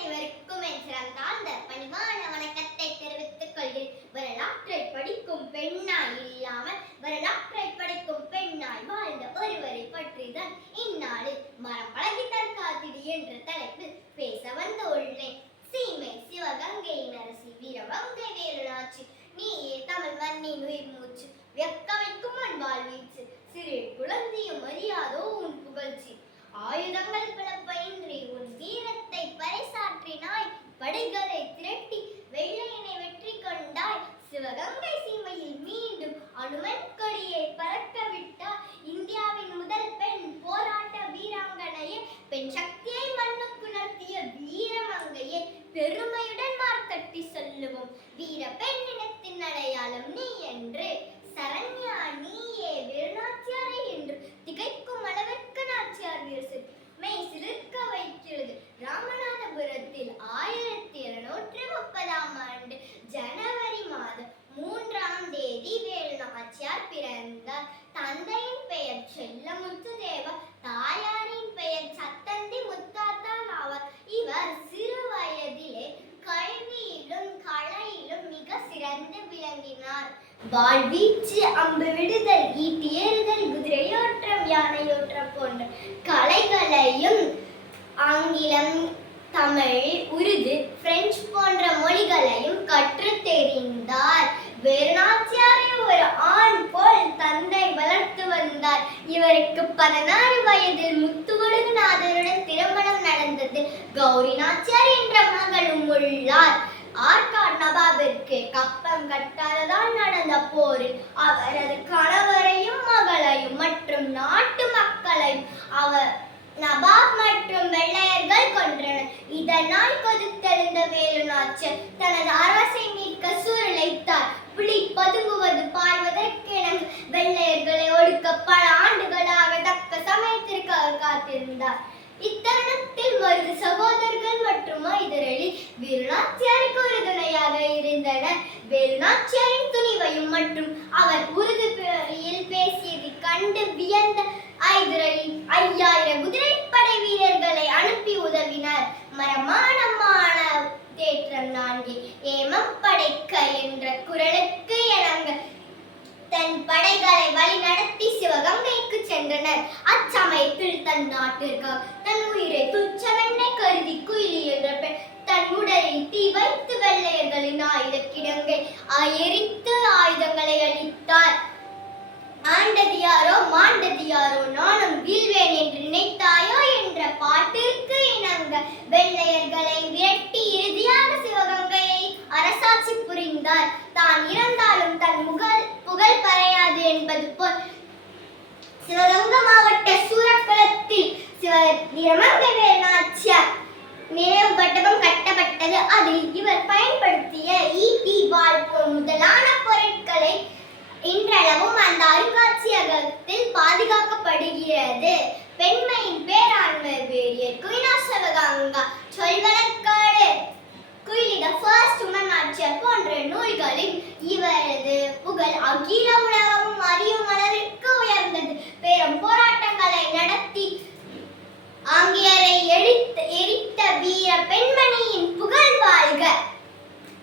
அனைவருக்கும் என் சிறந்தாழ்ந்த பணிவான வணக்கத்தை தெரிவித்துக் கொள்கிறேன். வரலாற்றை படிக்கும் பெண்ணாய் இல்லாமல் வரலாற்றை படிக்கும் பெண்ணாய் வாழ்ந்த ஒருவரை பற்றிதான் இந்நாளில் மரம் பழகி தற்காத்திடு என்ற தலைப்பில் பேச வந்துள்ளேன். சீமை சிவகங்கையின் அரசி வீரவங்கை வேலுநாச்சி, நீயே தமிழ் மண்ணின் உயிர் மூச்சு, வெக்கமைக்கும் உன் வாழ்வீச்சு, சிறு குழந்தையும் அறியாதோ உன் புகழ்ச்சி. ஆயுதங்கள் பிளப்பயின்றி உன் வீரத்தை பறைசாற்றினாய், படைகளை திரட்டி வெள்ளையனை வெற்றி கொண்டாய். சிவகங்கை சீமையில் மீண்டும் அனுமன் கொடியை பறக்க விட்டாய். இந்தியாவின் முதல் பெண் போராட்ட வீராங்கனையே, பெண் சக்தியை மண்ணுக்குணர்த்திய வீரமங்கையே, பெருமையுடன் மார்த்தட்டி சொல்லுவோம் வீர பெண்ணினத்தின் அடையாளம் நீ என்று. சரண்யா நீயே வேலுநாச்சியாரை என்று திகைக்கும் அளவிற்கு நாச்சியார் வீரசு மெய் சிலிர்க்க வைக்கிறது. ராமநாதபுரத்தில் 1730 ஜனவரி மாதம் 3ஆம் தேதி வேலுநாச்சியார் பிறந்தார். தந்தையின் பெயர் செல்லமுத்து தேவா, தாயாரின் பெயர் சத்தந்தி முத்தாத்தான் ஆவார். இவர் சிறு வயதிலே கல்வியிலும் கலையிலும் மிக சிறந்து விளங்கினார். வாழ்வீச்சு, அம்பு விடுதல், ஈட்டி ஏறுதல், குதிரையோற்றம், யானையோற்றம் போன்ற கலைகளையும் ஆங்கிலம், தமிழ், உருது, பிரெஞ்சு போன்ற மொழிகளையும் கற்று தெரிந்தார். வேலுநாச்சியாரை ஒரு ஆண் போல் தந்தை வளர்த்து வந்தார். இவருக்கு 16 வயதில் முத்துவடுகநாதருடன் திருமணம் நடந்தது. கௌரி நாச்சியார் என்ற மகளும் உள்ளார். ஆற்காடு நவாபிற்கு கப்பம் கட்டாததால் நடந்த போரில் அவரது கணவரையும் மகளையும் மற்றும் நாட்டு மக்களையும் அவர் நவாப் மற்றும் வெள்ளையர்கள் கொன்றனர். இதனால் கொதித்தெழுந்த வேலுநாச்சியார் தனது அரசை மீட்க சூழலைத்தார். புலி பதுங்குவது பாய்வதற்கென வெள்ளையர்களை ஒடுக்க பல ஆண்டுகளாக தக்க சமயத்திற்காக காத்திருந்தார். இத்தருணத்தில் மருது சகோதரர்கள் மற்றும் மைதரளி வேலுநாச்சியாருக்கு உறுதுணையாக இருந்தனர். வேலுநாச்சியாரின் துணிவையும் மற்றும் அவர் உருது பேசியதை கண்டு வியந்த ஐதரளி 5000 குதிரைப்படை வீரர்களை அனுப்பி உதவினார். மரமானமான தேற்றம் 4 ஏமம் படைக்க என்ற குரலுக்கு இணங்க தன் படைகளை வழி நடத்தி சிவகங்கைக்கு சென்றனர். அச்சமயத்தில் தன் நாட்டிற்கு தன் உயிரை துச்சமென்னை கருதி குயிலி என்ற பெண் தன் உடலில் தீ வைத்து வெள்ளையர்களின் ஆயுத கிடங்கை எரித்து ஆயுதங்களை அளித்தார். ஆண்டது யாரோ மாண்டது யாரோ, நானும் வீழ்வேன் என்று நினைத்தாயோ என்ற பாட்டிற்கு இணங்க வெள்ளையர்களை விரட்டி இறுதியாக சிவகங்கையை அரசாட்சி புரிந்தார். தான் இறந்தாலும் தன் புகழ் பறையாது என்பது போல் சிவகங்கை மாவட்ட சூரக்குளத்தில் வீரமங்கை வேலுநாச்சியார் நினைவு மண்டபம் கட்டப்பட்டது. அதில் இவர் பயன்படுத்திய ஈட்டி, வாள் முதலான பொருட்களை இன்றளவும் அந்த அருங்காட்சியகத்தில் பாதுகாக்கப்படுகிறது. பெண்மையின் பேராண்மை வேரியர் குயினா சிவகங்கா, சொல்வழக்காடு, Kuyili the first woman Nachiyar போன்ற நூல்களில் இவரது புகழ் அகில உலகமும் அறியும் அளவிற்கு உயர்ந்தது. பெரும் போராட்டங்களை நடத்தி ஆங்கிலேயரை எரித்த வீர பெண்மணியின் புகழ் வாழ்க.